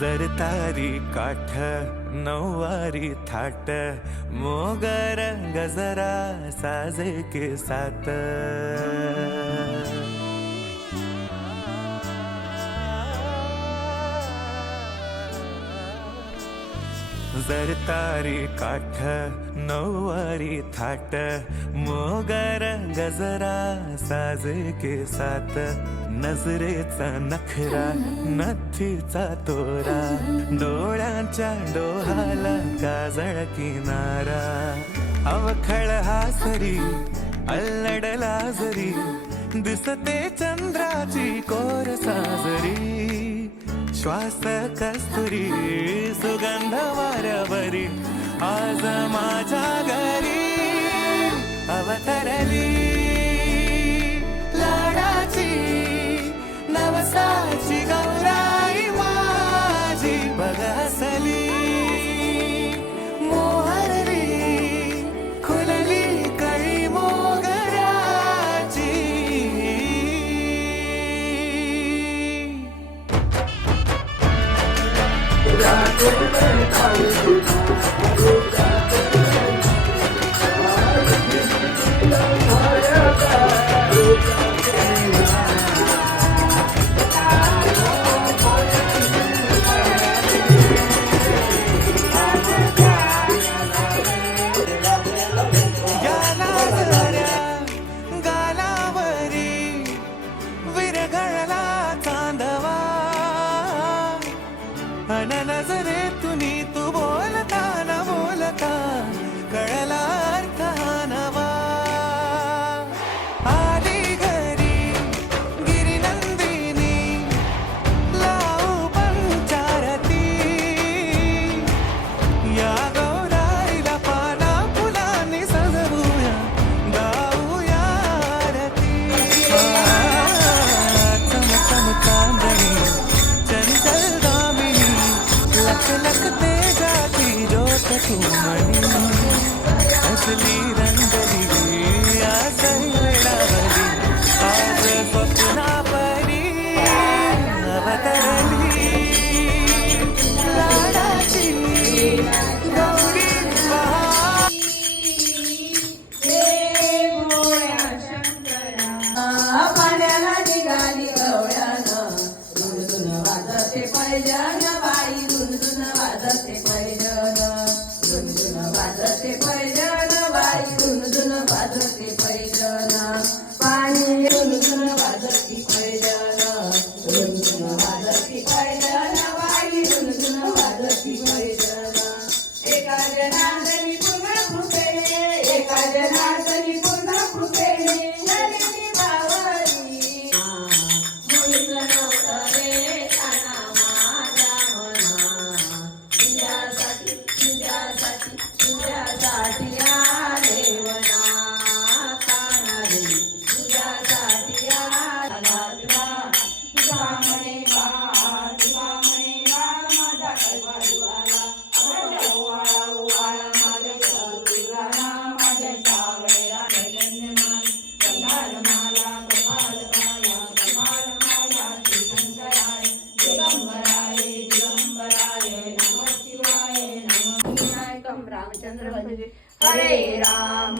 जरतारी काठ नऊवारी थाट मोगर गजरा साजे के साथ जरतारी काठ नऊवारी थाट मोगर गजरा साजे के साथ नजरेचा नखरा नथीचा तोरा डोळ्यांच्या डोहाला काजळ किनारा अवखळ हासरी अल्लडला जरी दिसते चंद्राची कोर साजरी श्वास कस्तुरी सुगंध वाऱ्यावरी आज माझ्या घरी अवतरली लाडाची नवसाची गौराई माझी बघसली मोहरली खुलली कळी मोगराची नजरेतून तू बोलता न बोलता कळला अर्थ नवा आली घरी गिरिनंदिनी लावू पंचारती या गौराईला पाना फुलांनी सजवूया गाऊया आरती चम चम चांदणी चंचल लख लख तेजाची ज्योत तू मणी असली रंगली आज वेळावली आज स्वप्ना परी अवतरली लाडाची गौरी पाण्याला निघाली गवळ्यानं धुन वाजते पैजण बाई धुन वाजते पैजण धुन वाजते पैजण बाई धुन वाजते पैजण पाणी धुन वाजते पैजण धुन वाजते पैजण बाई धुन वाजते पैजण एका जनार्दनी पुन्हा कृपेने एका जनार्दनी पुन्हा कृपेने ललिती बावरी रामचंद्र हरे राम